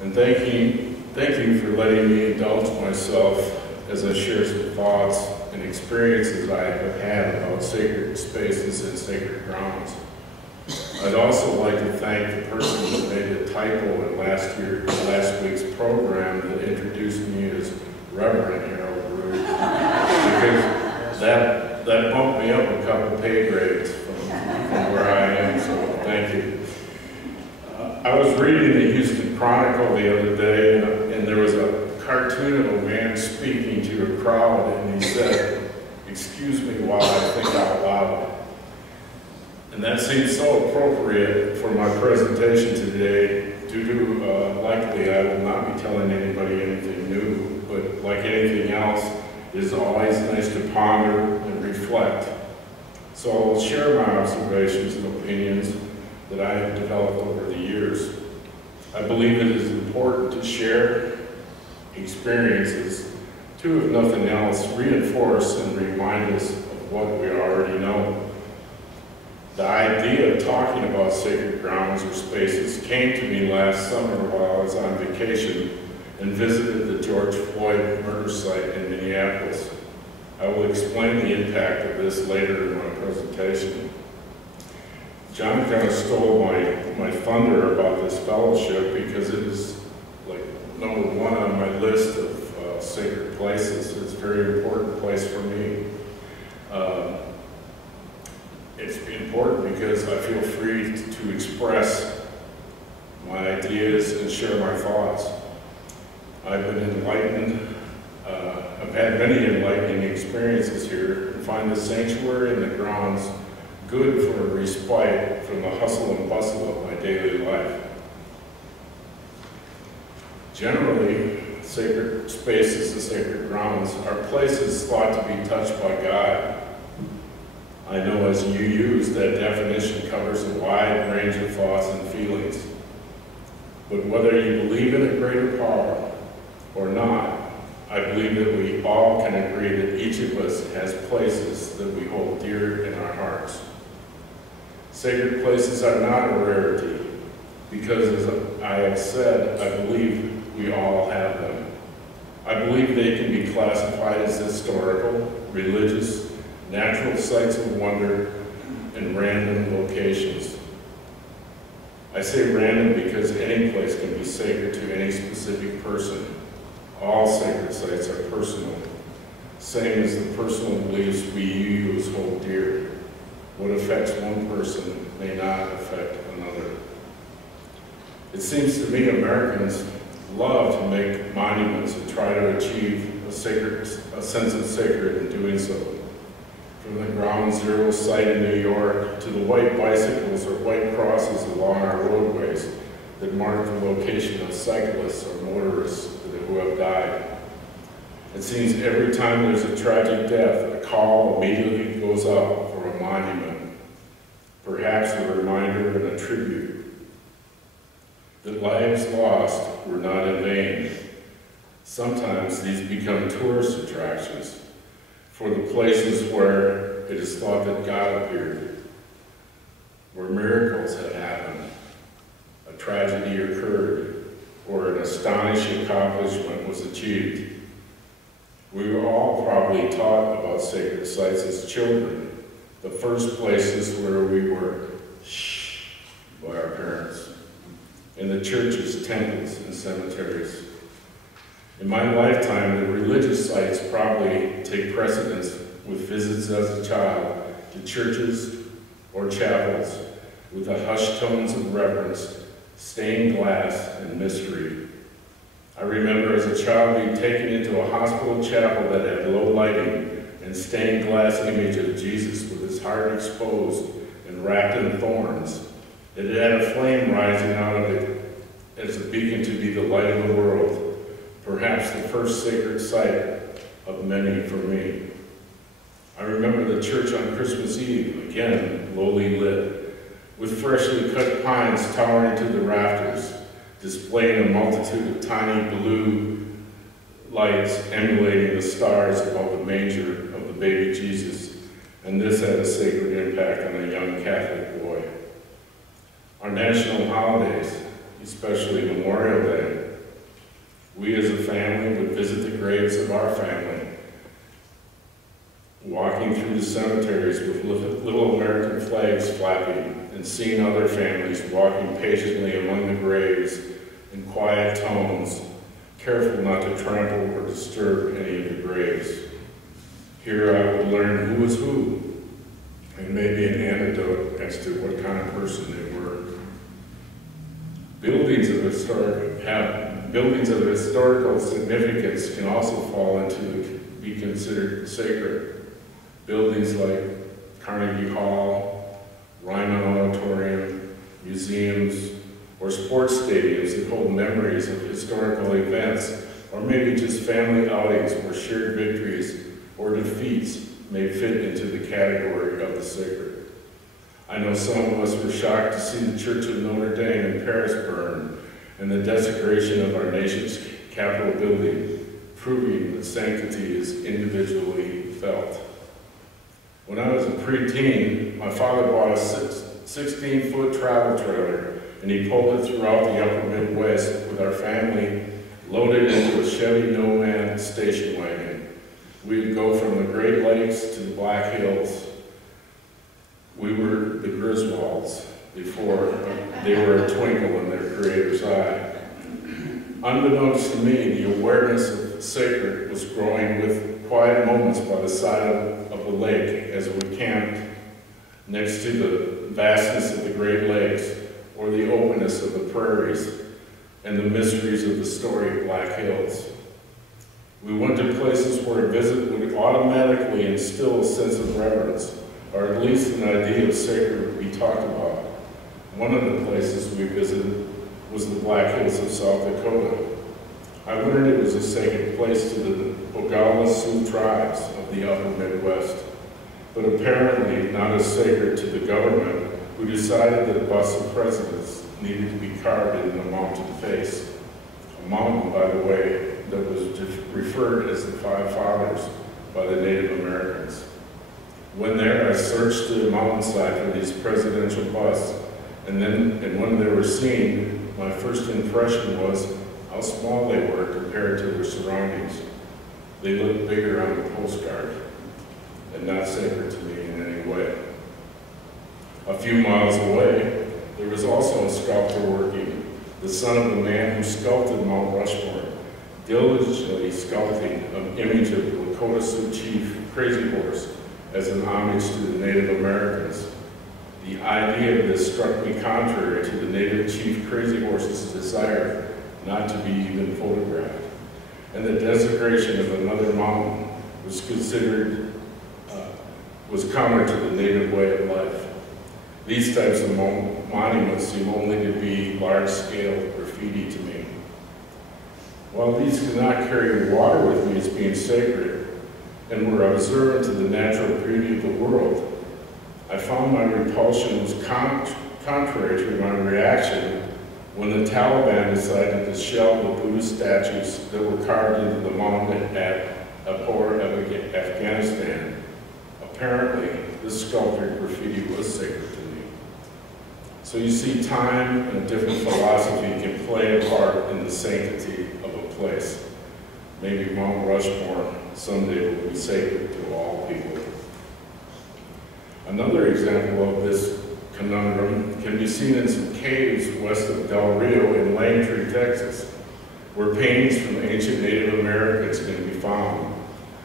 And thank you for letting me indulge myself as I share some thoughts and experiences I have had about sacred spaces and sacred grounds. I'd also like to thank the person who made a typo in last week's program that introduced me as Reverend Harold, because that bumped me up a couple pay grades from where I am, so thank you. I was reading the Houston Chronicle the other day, and there was a cartoon of a man speaking to a crowd, and he said, "Excuse me while I think out loud." And that seems so appropriate for my presentation today, due to likely I will not be telling anybody anything new, but like anything else, it is always nice to ponder and reflect. So I'll share my observations and opinions that I have developed over the years. I believe it is important to share experiences to, if nothing else, reinforce and remind us of what we already know. The idea of talking about sacred grounds or spaces came to me last summer while I was on vacation and visited the George Floyd murder site in Minneapolis. I will explain the impact of this later in my presentation. John kind of stole my thunder about this fellowship because it is like number one on my list of sacred places. It's a very important place for me. It's important because I feel free to express my ideas and share my thoughts. I've been enlightened. I've had many enlightening experiences here and find the sanctuary and the grounds good for a respite from the hustle and bustle of my daily life. Generally, sacred spaces and sacred grounds are places thought to be touched by God. I know as you use, that definition covers a wide range of thoughts and feelings. But whether you believe in a greater power or not, I believe that we all can agree that each of us has places that we hold dear in our hearts. Sacred places are not a rarity because, as I have said, I believe we all have them. I believe they can be classified as historical, religious, natural sites of wonder, and random locations. I say random because any place can be sacred to any specific person. All sacred sites are personal, same as the personal beliefs we use hold dear. What affects one person may not affect another. It seems to me Americans love to make monuments and try to achieve a sense of sacred in doing so. From the Ground Zero site in New York to the white bicycles or white crosses along our roadways that mark the location of cyclists or motorists who have died. It seems every time there's a tragic death, a call immediately goes out for a monument, perhaps a reminder and a tribute that lives lost were not in vain. Sometimes these become tourist attractions for the places where it is thought that God appeared, where miracles had happened, a tragedy occurred, or an astonishing accomplishment was achieved. We were all probably taught about sacred sites as children, the first places where we were shh by our parents, in the churches, temples, and cemeteries. In my lifetime, the religious sites probably take precedence with visits as a child to churches or chapels with the hushed tones of reverence, stained glass, and mystery. I remember as a child being taken into a hospital chapel that had low lighting and stained glass image of Jesus with his heart exposed and wrapped in thorns. It had a flame rising out of it as a beacon to be the light of the world, perhaps the first sacred site of many for me. I remember the church on Christmas Eve, again lowly lit, with freshly cut pines towering to the rafters, displaying a multitude of tiny blue lights emulating the stars above the manger of the baby Jesus, and this had a sacred impact on a young Catholic boy. Our national holidays, especially Memorial Day, We as a family would visit the graves of our family, walking through the cemeteries with little American flags flapping, and seeing other families walking patiently among the graves in quiet tones, careful not to trample or disturb any of the graves. Here I would learn who was who, and maybe an anecdote as to what kind of person they were. Buildings of historical significance can also fall into be considered sacred. Buildings like Carnegie Hall, Ryman Auditorium, museums, or sports stadiums that hold memories of historical events, or maybe just family outings where shared victories or defeats may fit into the category of the sacred. I know some of us were shocked to see the Church of Notre Dame in Paris burn and the desecration of our nation's Capitol building, proving that sanctity is individually felt. When I was a preteen, my father bought a 16-foot travel trailer, and he pulled it throughout the upper Midwest with our family loaded into a Chevy Nomad station wagon. We would go from the Great Lakes to the Black Hills. We were the Griswolds before they were a twinkle in their creator's eye. Unbeknownst to me, the awareness of sacred was growing with quiet moments by the side of the lake as we camped next to the vastness of the Great Lakes, or the openness of the prairies and the mysteries of the storied Black Hills. We went to places where a visit would automatically instill a sense of reverence, or at least an idea of sacred would be talked about. One of the places we visited was the Black Hills of South Dakota. I learned it was a sacred place to the Oglala Sioux tribes of the upper Midwest, but apparently not as sacred to the government, who decided that busts of presidents needed to be carved in the mountain face. A mountain, by the way, that was referred as the Five Fathers by the Native Americans. When there, I searched the mountainside for these presidential busts, and when they were seen, my first impression was how small they were compared to their surroundings. They looked bigger on the postcard, and not sacred to me in any way. A few miles away, there was also a sculptor working, the son of the man who sculpted Mount Rushmore, diligently sculpting an image of the Dakota Sioux chief Crazy Horse as an homage to the Native Americans. The idea of this struck me contrary to the Native chief Crazy Horse's desire not to be even photographed, and the desecration of another mountain was was counter to the Native way of life. These types of monuments seem only to be large-scale graffiti to me. While these cannot carry water with me as being sacred, and were observant to the natural beauty of the world, I found my repulsion was contrary to my reaction when the Taliban decided to shell the Buddhist statues that were carved into the mountain at Abhor, Afghanistan. Apparently, this sculptured graffiti was sacred to me. So you see, time and a different philosophy can play a part in the sanctity of a place. Maybe Mount Rushmore someday will be sacred to all people. Another example of this conundrum can be seen in some caves west of Del Rio in Langtree, Texas, where paintings from ancient Native Americans can be found.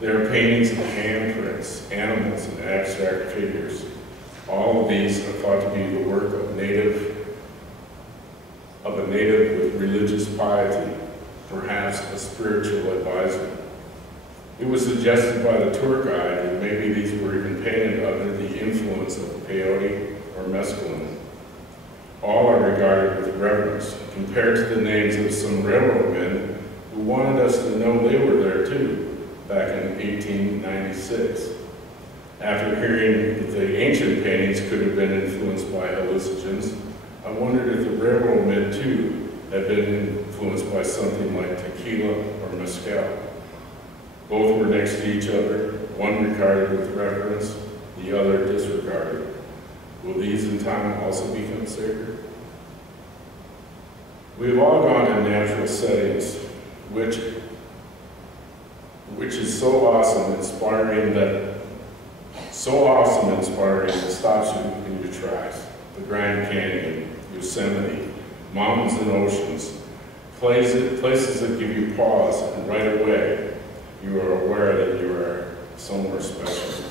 There are paintings of handprints, animals, and abstract figures. All of these are thought to be the work of a native with religious piety, perhaps a spiritual advisor. It was suggested by the tour guide that maybe these were even painted under the influence of peyote or mescaline. All are regarded with reverence, compared to the names of some railroad men who wanted us to know they were there too, back in 1896. After hearing that the ancient paintings could have been influenced by hallucinogens, I wondered if the railroad men too had been influenced by something like tequila or mezcal. Both were next to each other, one regarded with reverence, the other disregarded. Will these in time also become sacred? We have all gone to natural settings which is so awesome, inspiring that it stops you in your tracks. The Grand Canyon, Yosemite, mountains and oceans, places that give you pause, and right away you are aware that you are somewhere special.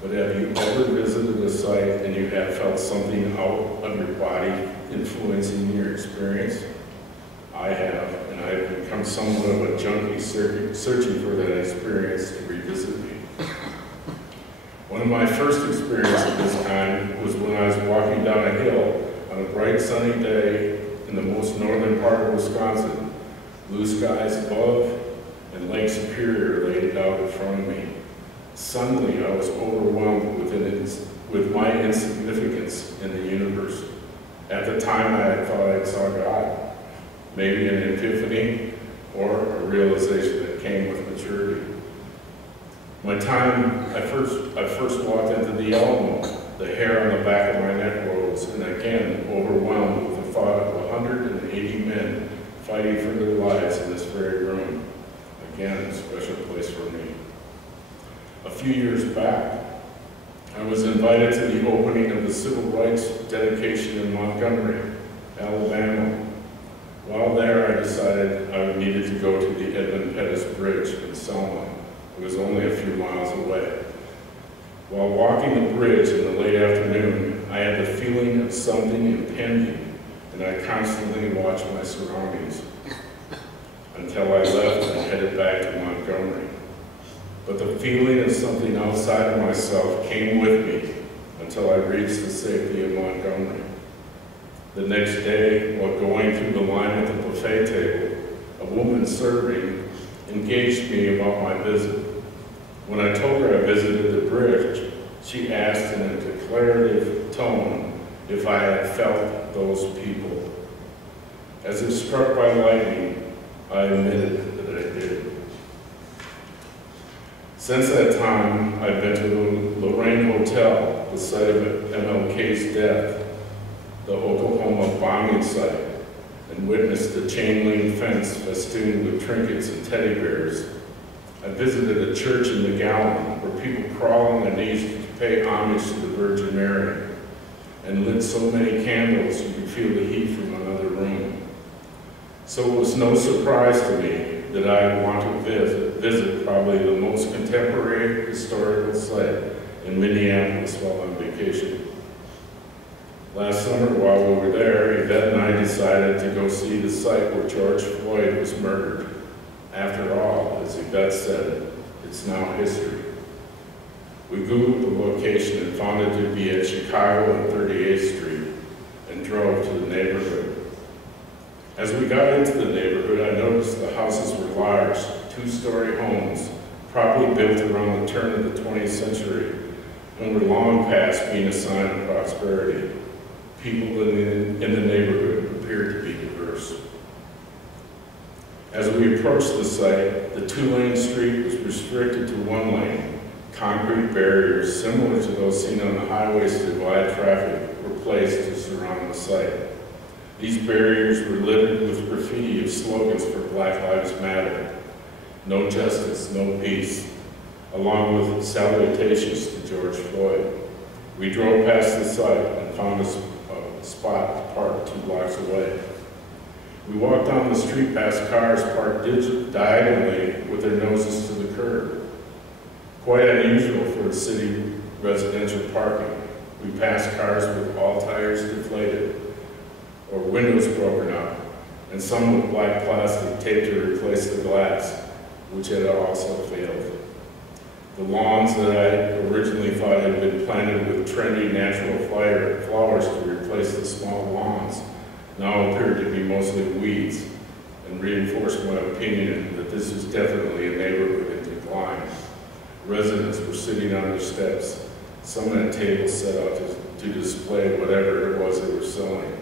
But have you ever visited a site and you have felt something out of your body influencing your experience? I have, and I have become somewhat of a junkie searching for that experience to revisit me. One of my first experiences of this kind was when I was walking down a hill on a bright sunny day in the most northern part of Wisconsin. Blue skies above and Lake Superior laid out in front of me. Suddenly, I was overwhelmed with my insignificance in the universe. At the time, I had thought I saw God, maybe an epiphany or a realization that came with maturity. I first walked into the Alamo. The hair on the back of my neck rose, and again, overwhelmed with the thought of 180 men fighting for their lives in this very room. Again, a special place for me. A few years back, I was invited to the opening of the Civil Rights dedication in Montgomery, Alabama. While there, I decided I needed to go to the Edmund Pettus Bridge in Selma. It was only a few miles away. While walking the bridge in the late afternoon, I had the feeling of something impending, and I constantly watched my surroundings until I left and headed back to Montgomery. But the feeling of something outside of myself came with me until I reached the safety of Montgomery. The next day, while going through the line at the buffet table, a woman serving engaged me about my visit. When I told her I visited the bridge, she asked in a declarative tone if I had felt those people. As if struck by lightning, I admitted that I did. Since that time, I've been to the Lorraine Hotel, the site of MLK's death, the Oklahoma bombing site, and witnessed the chain-link fence festooned with trinkets and teddy bears. I visited a church in McGowan where people crawl on their knees to pay homage to the Virgin Mary, and lit so many candles you could feel the heat from another room. So it was no surprise to me that I would want to visit probably the most contemporary historical site in Minneapolis while on vacation. Last summer, while we were there, Yvette and I decided to go see the site where George Floyd was murdered. After all, as Yvette said, it's now history. We Googled the location and found it to be at Chicago and 38th Street and drove to the neighborhood. As we got into the neighborhood, I noticed the houses were large, two-story homes, probably built around the turn of the 20th century, and were long past being a sign of prosperity. People in the neighborhood appeared to be diverse. As we approached the site, the two-lane street was restricted to one lane. Concrete barriers similar to those seen on the highways to divide traffic were placed to surround the site. These barriers were littered with graffiti of slogans for Black Lives Matter, no justice, no peace, along with salutations to George Floyd. We drove past the site and found a spot parked 2 blocks away. We walked down the street past cars parked diagonally with their noses to the curb. Quite unusual for a city residential parking. We passed cars with all tires deflated or windows broken up, and some with black plastic taped to replace the glass, which had also failed. The lawns that I originally thought had been planted with trendy natural flowers to replace the small lawns now appeared to be mostly weeds, and reinforced my opinion that this was definitely a neighborhood in decline. Residents were sitting on their steps, some at tables set out to display whatever it was they were selling.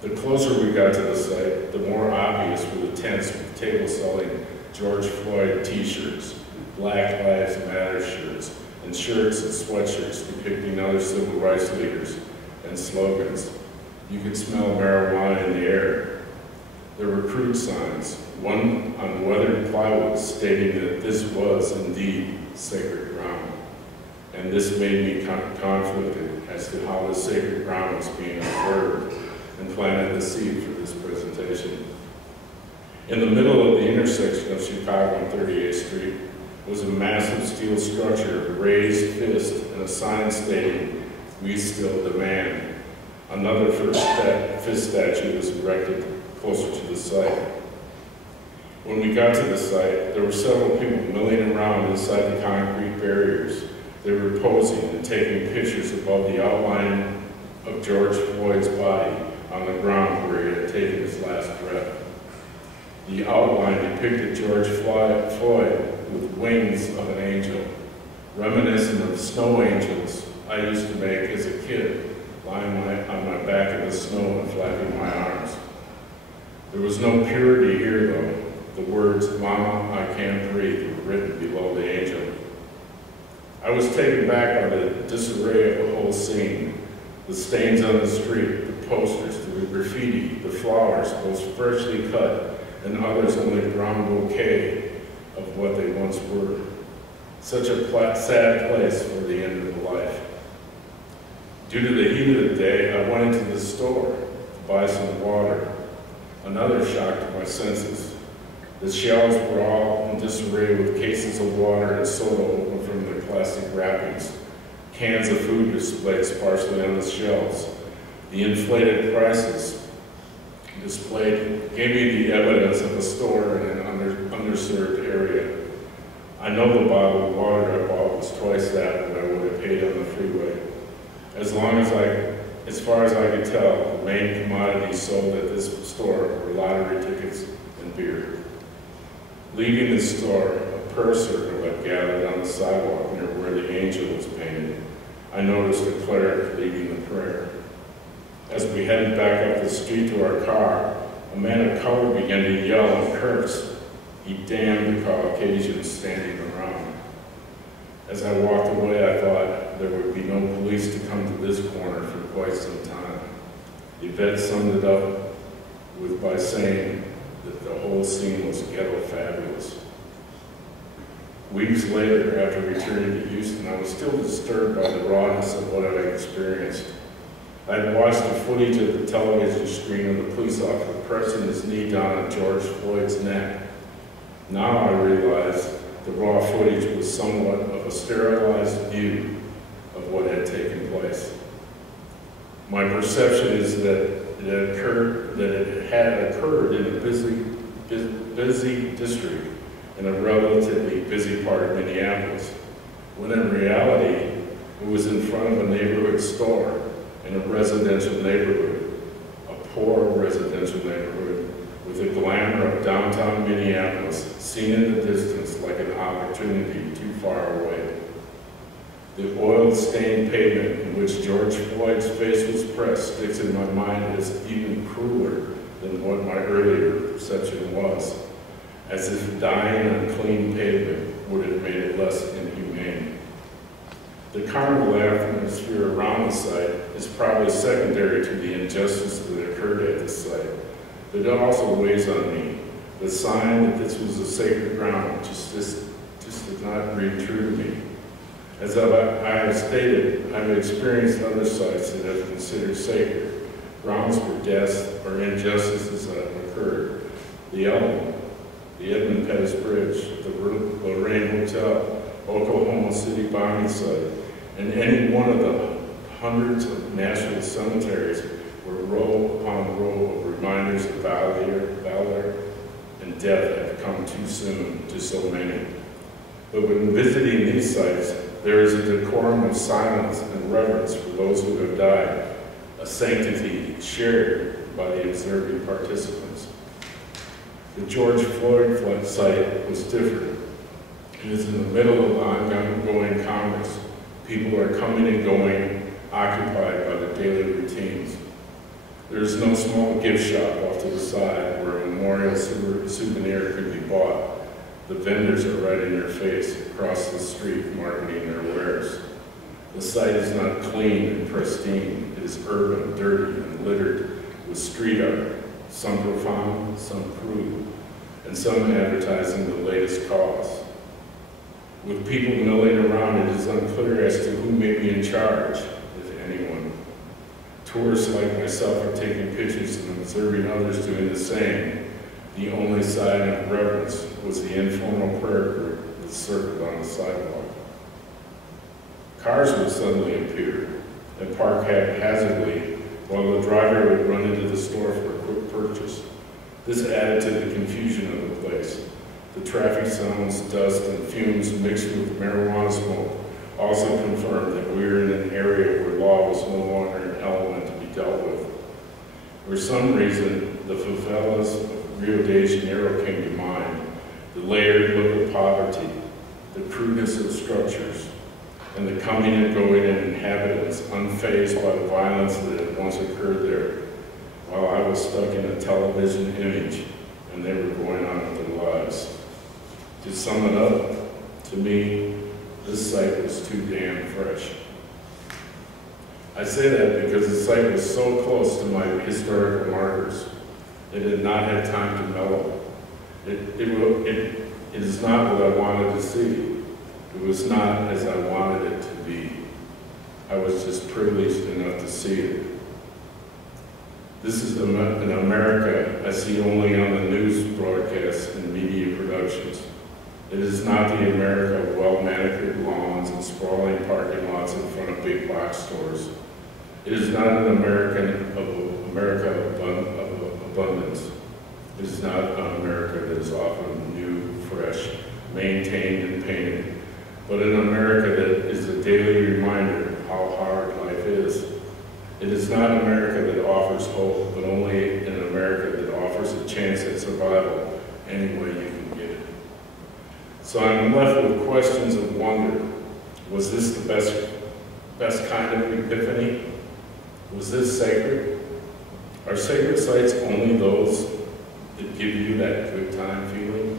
The closer we got to the site, the more obvious were the tents with tables selling George Floyd t-shirts, Black Lives Matter shirts, and shirts and sweatshirts depicting other civil rights leaders and slogans. You could smell marijuana in the air. There were crude signs, one on weathered plywood stating that this was indeed sacred ground. And this made me conflicted as to how the sacred ground was being observed, and planted the seed for this presentation. In the middle of the intersection of Chicago and 38th Street was a massive steel structure, raised fist, and a sign stating, "We still demand." Another fist statue was erected closer to the site. When we got to the site, there were several people milling around inside the concrete barriers. They were posing and taking pictures above the outline of George Floyd's body on the ground where he had taken his last breath. The outline depicted George Floyd with wings of an angel, reminiscent of snow angels I used to make as a kid, lying on my back in the snow and flapping my arms. There was no purity here, though. The words, "Mama, I can't breathe," were written below the angel. I was taken back by the disarray of the whole scene. The stains on the street, the posters, the graffiti, the flowers, both freshly cut and others only a brown bouquet of what they once were. Such a sad place for the end of life. Due to the heat of the day, I went into the store to buy some water. Another shock to my senses. The shelves were all in disarray with cases of water and soda open from their plastic wrappings. Cans of food displayed sparsely on the shelves. The inflated prices displayed gave me the evidence of a store in an underserved area. I know the bottle of water I bought was twice that what I would have paid on the freeway. As far as I could tell, the main commodities sold at this store were lottery tickets and beer. Leaving the store, a prayer circle had gathered on the sidewalk near where the angel was painted. I noticed a cleric leading the prayer. As we headed back up the street to our car, a man of color began to yell and curse. He damned the Caucasians standing around. As I walked away, I thought there would be no police to come to this corner for quite some time. Yvette summed it up by saying that the whole scene was ghetto fabulous. Weeks later, after returning to Houston, I was still disturbed by the rawness of what I had experienced. I had watched the footage of the television screen of the police officer pressing his knee down on George Floyd's neck. Now I realized the raw footage was somewhat of a sterilized view of what had taken place. My perception is that it had occurred in a busy district in a relatively busy part of Minneapolis, when in reality it was in front of a neighborhood store in a residential neighborhood, a poor residential neighborhood with the glamour of downtown Minneapolis seen in the distance like an opportunity too far away. The oil-stained pavement in which George Floyd's face was pressed sticks in my mind as even crueler than what my earlier perception was, as if dying on clean pavement would have made it less inhumane. The carnival atmosphere around the site is probably secondary to the injustice that occurred at this site, but it also weighs on me. The sign that this was a sacred ground just did not ring true to me. As I have stated, I've experienced other sites that have considered sacred grounds for deaths or injustices that have occurred. The Elm, the Edmund Pettus Bridge, the Lorraine Hotel, Oklahoma City bombing site, and any one of the hundreds of national cemeteries where row upon row of reminders of valor and death have come too soon to so many. But when visiting these sites, there is a decorum of silence and reverence for those who have died, a sanctity shared by the observing participants. The George Floyd site was different. It is in the middle of ongoing commerce. People are coming and going, occupied by the daily routines. There is no small gift shop off to the side where a memorial souvenir could be bought. The vendors are right in your face across the street marketing their wares. The site is not clean and pristine. It is urban, dirty, and littered with street art, some profound, some crude, and some advertising the latest cause. With people milling around, it is unclear as to who may be in charge, if anyone. Tourists like myself are taking pictures and observing others doing the same. The only sign of reverence was the informal prayer group that circled on the sidewalk. Cars would suddenly appear and park haphazardly while the driver would run into the store for a quick purchase. This added to the confusion of the place. The traffic sounds, dust, and fumes mixed with marijuana smoke also confirmed that we were in an area where law was no longer an element to be dealt with. For some reason, the favelas of Rio de Janeiro came to mind, the layered look of poverty, the crudeness of structures, and the coming and going of inhabitants unfazed by the violence that had once occurred there, while I was stuck in a television image and they were going on with their lives. To sum it up, to me, this site was too damn fresh. I say that because the site was so close to my historical markers. It had not had time to mellow. It is not what I wanted to see. It was not as I wanted it to be. I was just privileged enough to see it. This is an America I see only on the news broadcasts and media productions. It is not the America of well-manicured lawns and sprawling parking lots in front of big box stores. It is not an America of abundance. It is not an America that is often new, fresh, maintained, and painted, but an America that is a daily reminder of how hard life is. It is not an America that offers hope, but only an America that offers a chance at survival any way you can get it. So I'm left with questions of wonder. Was this the best kind of epiphany? Was this sacred? Are sacred sites only those that give you that good time feeling?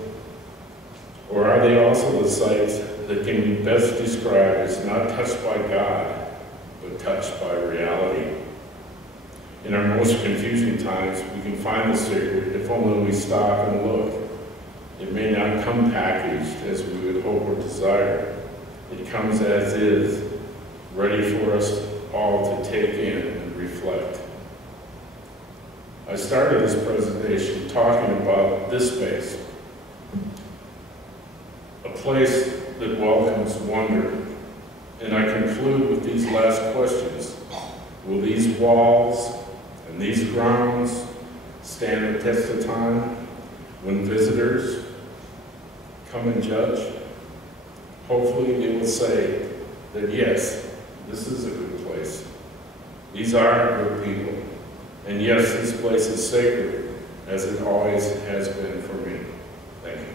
Or are they also the sites that can be best described as not touched by God, but touched by reality? In our most confusing times, we can find the sacred if only we stop and look. It may not come packaged as we would hope or desire. It comes as is, ready for us all to take in and reflect. I started this presentation talking about this space, a place that welcomes wonder, and I conclude with these last questions. Will these walls and these grounds stand the test of time when visitors come and judge? Hopefully they will say that yes, this is a good place. These are good people. And yes, this place is sacred, as it always has been for me. Thank you.